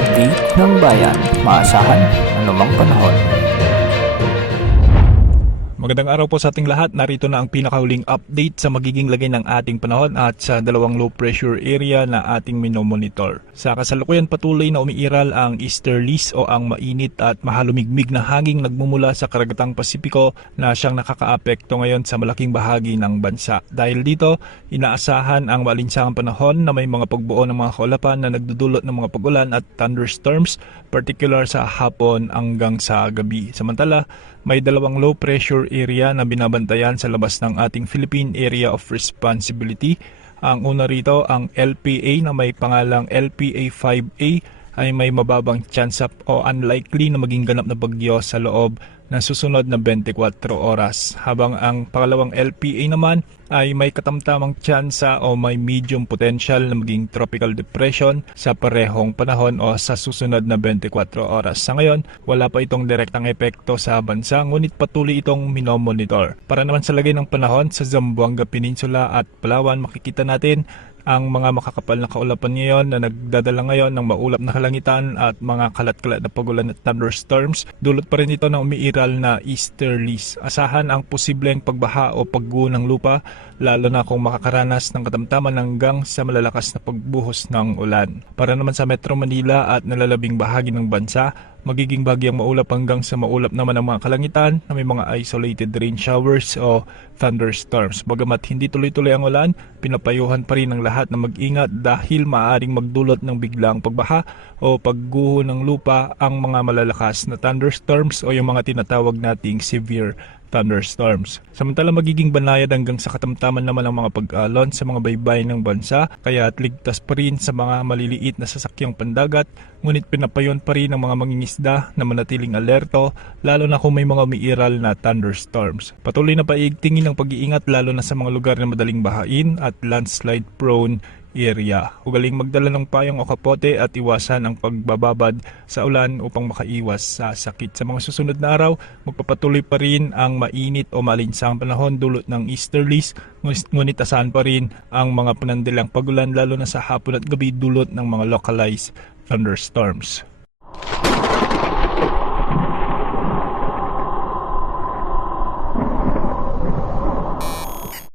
update ng bayan. Maasahan anumang panahon. Magandang araw po sa ating lahat. Narito na ang pinakahuling update sa magiging lagay ng ating panahon at sa dalawang low pressure area na ating minomonitor. Sa kasalukuyan patuloy na umiiral ang easterlies o ang mainit at mahalumigmig na hanging nagmumula sa karagatang Pasipiko na siyang nakakaapekto ngayon sa malaking bahagi ng bansa. Dahil dito, inaasahan ang malinsangang panahon na may mga pagbuo ng mga kaulapan na nagdudulot ng mga pag-ulan at thunderstorms, particular sa hapon hanggang sa gabi. Samantala, may dalawang low pressure area na binabantayan sa labas ng ating Philippine Area of Responsibility. Ang una rito, ang LPA na may pangalang LPA 5A ay may mababang chance o unlikely na maging ganap na bagyo sa loob ng susunod na 24 oras. Habang ang pangalawang LPA naman ay may katamtamang tsansa o may medium potential na maging tropical depression sa parehong panahon o sa susunod na 24 oras. Sa ngayon, wala pa itong direktang epekto sa bansa, ngunit patuloy itong minomonitor. Para naman sa lagay ng panahon sa Zamboanga Peninsula at Palawan, makikita natin ang mga makakapal na kaulapan ngayon na nagdadala ngayon ng maulap na kalangitan at mga kalat-kalat na pagulan at thunderstorms. Dulot pa rin ito ng umiiral na easterlies. Asahan ang posibleng pagbaha o pagguho ng lupa, lalo na kung makakaranas ng katamtaman hanggang sa malalakas na pagbuhos ng ulan. Para naman sa Metro Manila at nalalabing bahagi ng bansa, magiging bagyang maulap hanggang sa maulap naman ang mga kalangitan na may mga isolated rain showers o thunderstorms. Bagamat hindi tuloy-tuloy ang ulan, pinapayuhan pa rin ang lahat na mag-ingat dahil maaaring magdulot ng biglang pagbaha o pagguho ng lupa ang mga malalakas na thunderstorms o yung mga tinatawag nating severe thunderstorms. Samantala, magiging banayad hanggang sa katamtaman naman ang mga pag-alon sa mga baybayin ng bansa, kaya at ligtas pa rin sa mga maliliit na sasakyang pandagat, ngunit pinapayon pa rin ang mga mangingisda na manatiling alerto, lalo na kung may mga umiiral na thunderstorms. Patuloy na paigtingin ang pag-iingat lalo na sa mga lugar na madaling bahain at landslide prone area. Ugaling magdala ng payong o kapote at iwasan ang pagbababad sa ulan upang makaiwas sa sakit. Sa mga susunod na araw, magpapatuloy pa rin ang mainit o malinsang panahon dulot ng easterlies, ngunit asahan pa rin ang mga panandilang pagulan lalo na sa hapon at gabi dulot ng mga localized thunderstorms.